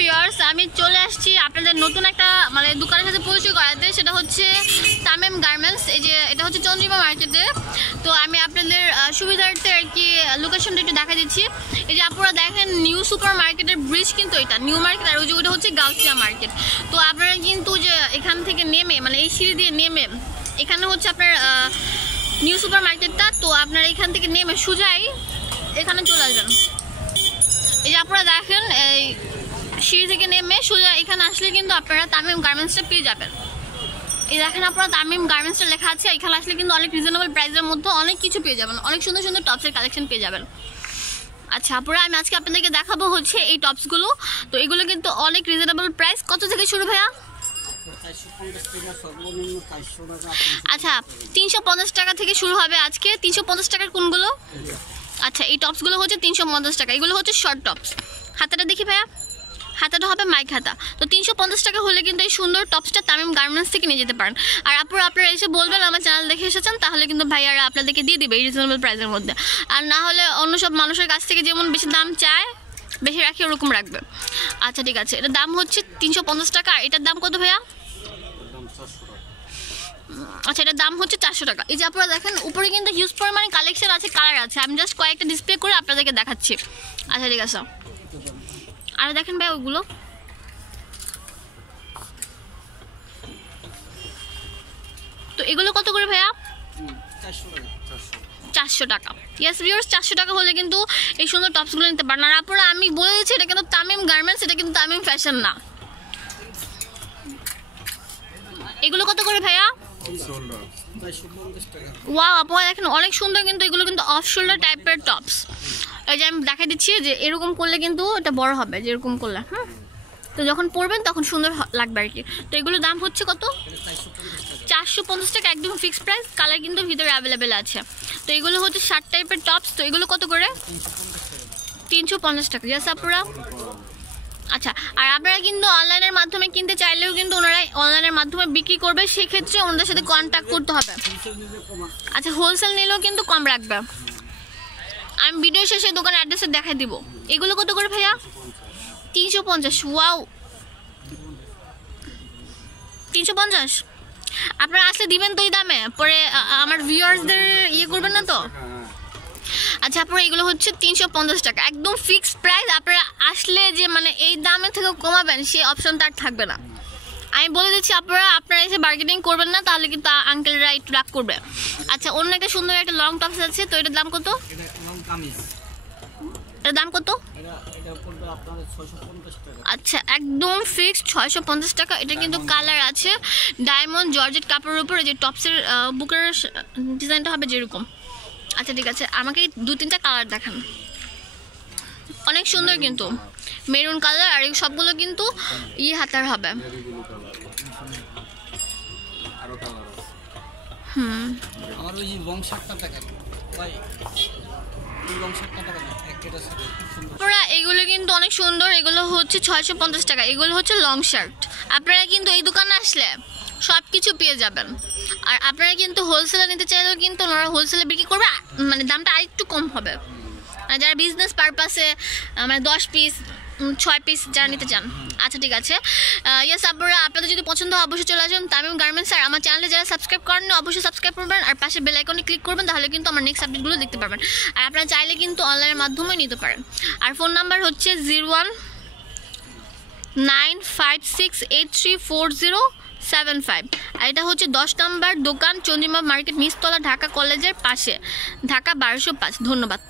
Viewers, আমি চলে আসছি আপনাদের নতুন একটা মানে দোকানের সাথে পরিচয় করাতে। সেটা হচ্ছে তামিম গার্মেন্টস। এই যে এটা হচ্ছে চন্দ্রিমা মার্কেটে। তো আমি আপনাদের সুবিধার্থে আর কি লোকেশনটা একটু দেখা দিচ্ছি। এই যে আপনারা দেখেন নিউ সুপার মার্কেটের ব্রিজ কিন্তু এটা নিউ মার্কেট, আর ওই যে ওটা হচ্ছে গাউসিয়া মার্কেট। তো আপনারা কিন্তু যে এখান থেকে নেমে মানে এই সিঁড়ি দিয়ে নেমে এখানে হচ্ছে আপনার নিউ সুপার মার্কেটটা। তো আপনারা এখান থেকে নেমে সোজাই এখানে চলে আসবেন। এই যে আপনারা দেখেন এই সিঁড়ি থেকে নেমে সোজা এখানে আসলে কিন্তু আপনারা তামিম গার্মেন্টসটা পেয়ে যাবেন। এই দেখেন আপনারা তামিম গার্মেন্টসটা লেখা আছে। এখানে আসলে কিন্তু অনেক রিজনেবল প্রাইসের মধ্যে অনেক কিছু পেয়ে যাবেন, অনেক সুন্দর সুন্দর টপসের কালেকশন পেয়ে যাবেন। আচ্ছা আপনারা আমি আজকে আপনাদেরকে দেখাবো হচ্ছে এই টপসগুলো। তো এগুলো কিন্তু অনেক রিজনেবল প্রাইস। কত থেকে শুরু ভাইয়া? আচ্ছা 350 টাকা থেকে শুরু হবে আজকে। 350 টাকার কোনগুলো? আচ্ছা এই টপসগুলো হচ্ছে 350 টাকা। এগুলো হচ্ছে শর্ট টপস। হাতাটা দেখি ভাইয়া, হাতাটা হবে মাইক হাতা। তো 350 টাকা হলে কিন্তু এই সুন্দর টপসটা তামিম গার্মেন্টস থেকে নিয়ে যেতে পারেন। আর আপনারা এসে বলবেন আমার চ্যানেল দেখে এসেছেন, তাহলে কিন্তু ভাইয়ারা আপনাদেরকে দিয়ে দিবে এই রিজনেবল প্রাইসের মধ্যে। আর না হলে অন্য সব মানুষের কাছ থেকে যেমন বেশি দাম চায় বেশি রাখি ওরকম রাখবে। আচ্ছা ঠিক আছে, এটার দাম হচ্ছে 350 টাকা। আর এটার দাম কত ভাইয়া? আচ্ছা এটার দাম হচ্ছে 400 টাকা। এই যে আপনারা দেখেন উপরে কিন্তু হিউজ পরিমাণে কালেকশন আছে, কালার আছে। আমি জাস্ট কয়েকটা ডিসপ্লে করে আপনাদেরকে দেখাচ্ছি। আচ্ছা ঠিক আছে, আর দেখেন ভাই ওগুলো তো এগুলো কত করে ভাইয়া? 400 টাকা। ইয়েস ভিউয়ার্স, 400 টাকা হলে কিন্তু এই সুন্দর টপসগুলো নিতে পারেন। আর আপনারা আমি বলে দিচ্ছি এটা কিন্তু তামিম গার্মেন্টস, এটা কিন্তু তামিম ফ্যাশন না। এগুলো কত করে ভাইয়া? ওয়াও আপনারা দেখেন অনেক সুন্দর কিন্তু এগুলো কিন্তু অফ শোল্ডার টাইপের টপস। এই যে আমি দেখাই দিচ্ছি যে এরকম করলে কিন্তু এটা বড় হবে, যে এরকম করলে তো যখন পরবেন তখন সুন্দর লাগবে আর কি। তো এগুলোর দাম হচ্ছে কত? 450 টাকা, একদম ফিক্সড প্রাইস। কালার কিন্তু ভিতরে অ্যাভেলেবেল আছে। তো এগুলো হচ্ছে শার্ট টাইপের টপস। তো এগুলো কত করে? 350 টাকা। জাস্ট আপনারা আচ্ছা, আর আপনারা কিন্তু অনলাইনের মাধ্যমে কিনতে চাইলেও কিন্তু ওনারা অনলাইনের মাধ্যমে বিক্রি করবে, সেক্ষেত্রে ওনাদের সাথে কন্ট্যাক্ট করতে হবে। আচ্ছা হোলসেল নিলেও কিন্তু কম রাখবে। আমি ভিডিও শেষে দোকান অ্যাড্রেসে দেখাই দিব। এগুলো কত করে ভাইয়া? 350। ওয়াও 350। আপনারা আসলে দিবেন তো এই দামে, পরে আমার ভিউয়ার্সদের ইয়ে করবেন না তো। আচ্ছা আপনারা এগুলো হচ্ছে 350 টাকা, একদম ফিক্সড প্রাইস। আপনারা আসলে যে মানে এই দামে থেকে কমাবেন সেই অপশনটা আর থাকবে না। আমি বলে দিচ্ছি আপনারা এসে বার্গেনিং করবেন না, তাহলে কিন্তু আঙ্কেলরা একটু রাগ করবে। আচ্ছা অন্য একটা সুন্দর একটা লং টপস আছে। তো এটার দাম কত? এটার দাম কত? আচ্ছা একদম ফিক্সড 650 টাকা। এটা কিন্তু কালার আছে ডায়মন্ড জর্জেট কাপড়ের উপরে, যে টপসের বুকের ডিজাইনটা হবে যেরকম। আচ্ছা ঠিক আছে, আমাকে 2-3টা কালার দেখান। অনেক সুন্দর কিন্তু মেরুন কালার, আর এই সবগুলো কিন্তু হাতার হবে। এগুলো কিন্তু অনেক সুন্দর। এগুলো হচ্ছে 650 টাকা। এগুলো হচ্ছে লং শার্ট। আপনারা কিন্তু এই দোকানে আসলে সব কিছু পেয়ে যাবেন। আর আপনারা কিন্তু হোলসেলে নিতে চাইলেও কিন্তু ওনারা হোলসেলে বিক্রি করবে, মানে দামটা আরেকটু কম হবে। আর যারা বিজনেস পারপাসে মানে 10 পিস 6 পিস যারা নিতে চান। আচ্ছা ঠিক আছে, ইয়েস আপনাদের যদি পছন্দ হয় অবশ্যই চলে আসবেন তামিম গার্মেন্টস। আর আমার চ্যানেলে যারা সাবস্ক্রাইব করেন অবশ্যই সাবস্ক্রাইব করবেন, আর পাশে বেল আইকনে ক্লিক করবেন, তাহলে কিন্তু আমার নেক্সট আপডেটগুলো দেখতে পারবেন। আর আপনারা চাইলে কিন্তু অনলাইনের মাধ্যমে নিতে পারেন। আর ফোন নাম্বার হচ্ছে 0195683407 আর এটা হচ্ছে 10 নম্বর দোকান, চন্দ্রিমা মার্কেট, নিচতলা, ঢাকা কলেজের পাশে, ঢাকা 1205। ধন্যবাদ।